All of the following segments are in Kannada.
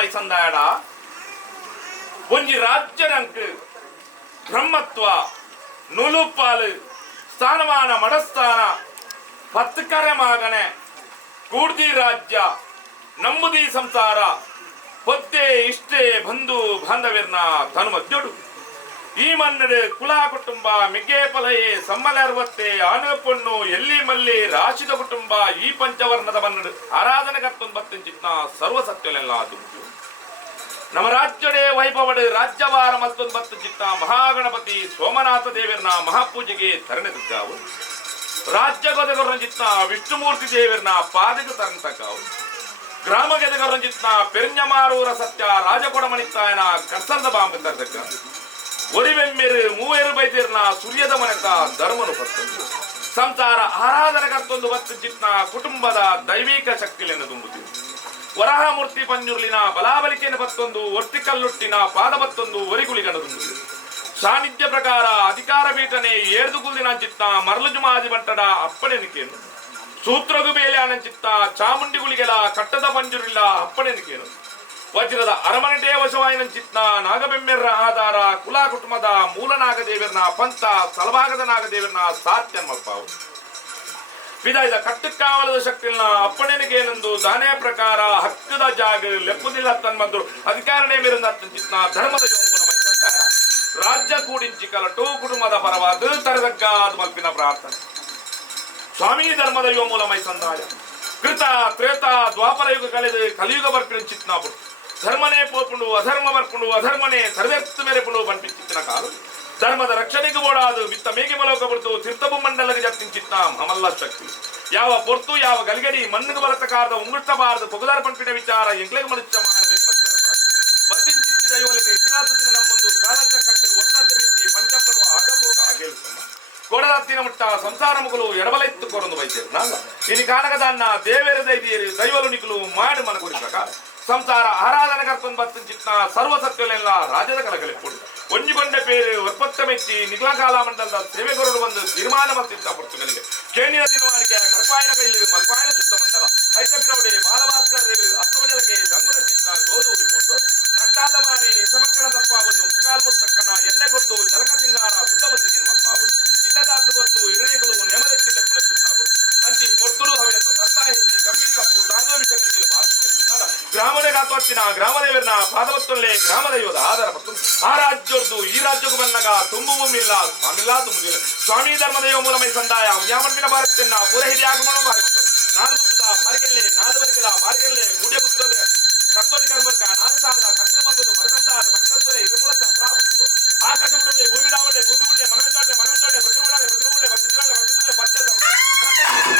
ಮೈಸಂದಾಯಡ ಒಂಜಿ ರಾಜ್ಯದಂಕ್ ಬ್ರಹ್ಮತ್ವ ನುಲುಪಾಲು ಸ್ಥಾನಮಾನ ಮಡಸ್ಥಾನ ಪತ್ಕರೆ ಮಾಗನೆ ಕೂಡ್ದಿ ರಾಜ್ಯ ನಂಬುದಿ ಸಂಸಾರ ಪೊದ್ದೆ ಇಷ್ಟೇ ಬಂಧು ಬಾಂಧವ್ಯರ್ನ ತನುಮದ್ಯೊಡು ಈ ಮನ್ನಡು ಕುಲ ಕುಟುಂಬ ಮಿಗ್ಗೆ ಪಲಯೆ ಸಮ್ಮಲರ್ವತ್ತೆ ಆನೆ ಪೊಣ್ಣು ಎಲ್ಲಿ ಮಲ್ಲಿ ರಾಶಿದ ಕುಟುಂಬ ಈ ಪಂಚವರ್ಣದ ಮನ್ನಡು ಆರಾಧನೆ ಕರ್ತೊಂದು ಬತ್ತಿನ ಸರ್ವ ಸತ್ಯಲೆಲ್ಲ ತುಂಬು ನಮ್ಮ ರಾಜ್ಯಡೆ ವೈಭವಡು ರಾಜ್ಯವಾರ ಮತ್ತೊಂದು ಬತ್ತು ಚಿತ್ತ ಮಹಾಗಣಪತಿ ಸೋಮನಾಥ ದೇವರನ ಮಹಾಪೂಜೆಗೆ ತರಣೆ ತುಕ್ಕಾವು ರಾಜ್ಯ ಗೊದಗರನ ಚಿತ್ತ ವಿಷ್ಣುಮೂರ್ತಿ ದೇವರನ ಪಾದಕ ತರಣೆ ತಕ್ಕಾವು ಗ್ರಾಮ ಗೆದಗರನ ಚಿತ್ತ ಪೆರ್ഞ്ഞമാರೂರ ಸತ್ಯ ರಾಜಕೊಡಮಣಿತ್ತಾಯನ ಕರ್ಸಂದ ಬಾಂಬ ತರತಕ್ಕ ಒರಿವೆಮ್ಮೆರು ಮೂವೆರು ಬೈದಿರ್ನ ಸೂರ್ಯದ ಮನೆತ ಧರ್ಮನು ಪತ್ತು ಸಂಸಾರ ಆರಾಧನೆ ಕರ್ತೊಂದು ಬತ್ತು ಚಿತ್ತ ಕುಟುಂಬದ ದೈವಿಕ ಶಕ್ತಿಯನ್ನು ತುಂಬುತ್ತೀವಿ ವರಾಹಮೂರ್ತಿ ಪಂಜುರ್ಲಿನ ಬಲಾಬಲಿಕೆಯನ್ನು ಬತ್ತೊಂದು ಒರ್ತಿಕಲ್ಲುಟ್ಟಿನ ಪಾದ ಬತ್ತೊಂದು ಒರಿಗುಳಿಗಣ ತುಂಬುತ್ತೀವಿ ಸಾನ್ನಿಧ್ಯ ಪ್ರಕಾರ ಅಧಿಕಾರ ಪೀಠನೆ ಏರ್ದುಗುಲ್ದಿನ ಚಿತ್ತ ಮರಳುಜುಮಾದಿ ಬಂಟಡ ಅಪ್ಪಣೆನಿಕೆಯನ್ನು ಸೂತ್ರಗು ಬೇಲೆ ಅನಂಚಿತ್ತ ಚಾಮುಂಡಿಗುಳಿಗೆಲ ಕಟ್ಟದ ಪಂಜುರಿಲ್ಲ ಅಪ್ಪಣೆನಿಕೆಯನ್ನು ವಜ್ರದ ಅರಮನೆ ವಶವಾಯಿನ ಚಿತ್ತ ನಾಗಬೆಮ್ಮೆರ್ರ ಆಧಾರ ಕುಲ ಕುಟುಂಬದ ಮೂಲ ನಾಗದೇವರನ ಪಂಥ ಸಲಭಾಗದ ನಾಗದೇವರನ ಸಾತ್ಯ ಮಲ್ಪಾವು ವಿದಾಯದ ಕಟ್ಟುಕಾವಲದ ಶಕ್ತಿನ ಅಪ್ಪಣೆನಿಗೆನೆಂದು ದಾನೇ ಪ್ರಕಾರ ಹಕ್ಕದ ಜಾಗ ಲೆಪ್ಪುದಿಲ್ಲ ತನ್ಮದ್ದು ಅಧಿಕಾರನೇ ಮೇರಿಂದ ಚಿತ್ತ ಧರ್ಮದ ಮೂಲ ಮೈಸಂದ ರಾಜ್ಯ ಕೂಡಿಂಚಿ ಕಲಟು ಕುಟುಂಬದ ಪರವಾದ ತರದಗ್ಗಾದ ಮಲ್ಪಿನ ಪ್ರಾರ್ಥನೆ ಸ್ವಾಮಿ ಧರ್ಮದ ಯುವ ಮೂಲ ಮೈಸಂದಾಯ ಕೃತ ತ್ರೇತ ದ್ವಾಪರ ಯುಗ ಕಳೆದು ಕಲಿಯುಗ ಬರ್ಪಿನ ಚಿತ್ನಾಪುರು ಧರ್ಮನೇ ಪೋಪುಂಡು ಅಧರ್ಮ ಬರ್ಪುಂಡು ಅಧರ್ಮನೇ ಸರದೆತ್ತು ಮೇರೆಪುಂಡು ಬಂಪಿಚ್ಚಿತ್ತಿನ ಕಾಲು ಧರ್ಮದ ರಕ್ಷಣೆಗೆ ಓಡಾದು ಬಿತ್ತ ಮೇಗೆ ಮಲೋಕ ಬಿಡ್ತು ತೀರ್ಥಭು ಮಂಡಲಗೆ ಜತ್ತಿನ ಚಿತ್ತ ಮಮಲ್ಲ ಶಕ್ತಿ ಯಾವ ಪೊರ್ತು ಯಾವ ಗಲಿಗಡಿ ಮಣ್ಣಿಗೆ ಬರತಕಾರದ ಉಂಗುಷ್ಟಬಾರದು ಪೊಗದಾರ ಪಂಪಿನ ವಿಚಾರ ಎಂಗ್ಲೆಗೆ ಮನುಷ್ಯ ಮಾಡಬೇಕು ಬತ್ತಿನ ಚಿತ್ತಿ ದೈವಲಿನ ಇತಿಹಾಸದಿಂದ ನಮ್ಮೊಂದು ಕಾಲದ ಕಟ್ಟೆ ಒತ್ತದ ಮಿತಿ ಪಂಚಪರ್ವ ಆಗಬೋಗ ಆಗೇಳ್ತಮ್ಮ ಕೊಡದತ್ತಿನ ಮುಟ್ಟ ಸಂಸಾರ ಮುಗಲು ಎಡಬಲೈತ್ತು ಕೊರೊಂದು ಬೈತೇರು ನಾಲ್ಲ ಇನಿ ಕಾನಕದನ್ನ ದೇವೇರ ದೈದಿಯರು ದೈವಲು ನಿಕಲು ಮಾಡಿ ಮನಗುರಿ ಪ್ರಕಾರ ಸಂಸಾರ ಆರಾಧನೆ ಕರ್ತೊಂದು ಬತ್ತಿನ ಚಿತ್ತ ಸರ್ವ ಸತ್ಯಲೆಲ್ಲ ರಾಜ್ಯದ ಕಲಕಲೆ ಕೊಡು ಒಂಜಿಗೊಂಡೆ ಪೇರು ಒಪ್ಪತ್ತ ಮೆಚ್ಚಿ ನಿಗ್ಲಕಾಲ ಮಂಡಲದ ಸೇವೆಗೊರಡು ಬಂದು ತೀರ್ಮಾನ ಮತ್ತಿದ್ದ ಪುರ್ತಗಳಿಗೆ ಕೇಣಿನ ದಿನವಾಣಿಕೆ ಕರ್ಪಾಯನ ಕೈಲಿ ಮಲ್ಪಾಯನ ಸಿದ್ಧ ಮಂಡಲ ಐತಪಿನವಡೆ ಬಾಲಭಾಸ್ಕರ ದೇವರು ಅಸ್ತಮಜಲಕ್ಕೆ ಗಂಗುನ ಚಿತ್ತ ಗೋಧೂರಿ ಕೊಟ್ಟು ನಟ್ಟಾದ ಮಾನಿ ಸಮಕ್ಕನ ದಪ್ಪವನ್ನು ಮುಕ್ಕಾಲ್ಮುತ್ತಕ್ಕನ ಎಣ್ಣೆ ಕೊದ್ದು ಜಲಕ ಸಿಂಗಾರ ಸುತ್ತಮದ್ರಿಗೆ ಮಲ್ಪಾವು ಇತದಾತು ಗೊತ್ತು ಇರಣಿಗಳು ನೇಮದಕ್ಕಿಂತ ಪುನಶ್ಚಿತ್ನ ಕೊಟ್ಟು ಅಂಚಿ ಕೊಟ್ಟರು ಹವೆತ್ತು ಕರ್ತ ಹೆಚ್ಚಿ ಕಮ್ಮಿ ಕಪ್ಪು ತಾಂಡುವ ವಿಷಯಗಳಿಗೆ ಬಾಧಿಸುತ್ತಿದ್ದಾಡ ಗ್ರಾಮದೇ ಗಾತುವತ್ತಿನ ಗ್ರಾಮದೇವರನ ಪಾದವತ್ತೊಳ್ಳೆ ಗ್ರಾಮದೈವದ ಆಧಾರ ಪತ್ತು ಆ ರಾಜ್ಯದ್ದು ಈ ರಾಜ್ಯಕ್ಕೂ ಬಂದಾಗ ತುಂಬುವುಮಿಲ್ಲ ಸ್ವಾಮಿಲ್ಲ ತುಂಬುದಿಲ್ಲ ಸ್ವಾಮಿ ಧರ್ಮದೈವ ಮೂಲ ಮೈಸಂದಾಯ ಉದ್ಯಾಮಂಪಿನ ಭಾರತನ್ನ ಪೂರ ಹಿರಿಯಾಗಮನ ಭಾರತ ನಾಲ್ಕು ಗುತ್ತದ ಬಾರಿಗೆಲ್ಲೆ ನಾಲ್ವರೆಗೆಲ ಬಾರಿಗೆಲ್ಲೆ ಕೂಡಿಯ ಗುತ್ತದ ಕರ್ತೋಡಿ ಕರ್ಮರ್ಕ ನಾಲ್ಕು ಸಾಲ ಕತ್ರ ಮತ್ತೊಂದು ಬಡಸಂದಾದ ಭಕ್ತಂತೊರೆ ಇರುಮೂಲಸ ಪ್ರಾವತ್ತು ಆ ಕಟ್ಟಬಿಡಲೆ ಭೂಮಿ ಡಾವಳೆ ಭೂಮಿ ಬಿಡಲೆ ಮನವಿಚಾಡಲೆ ಮನವಿಚಾಡಲೆ ಪ್ರತಿಬಿಡಲೆ ಪ್ರತಿಬಿಡಲೆ ಬತ್ತಿರಲೆ ಬತ್ತಿರಲೆ ಪತ್ತೆ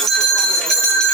कुटुंब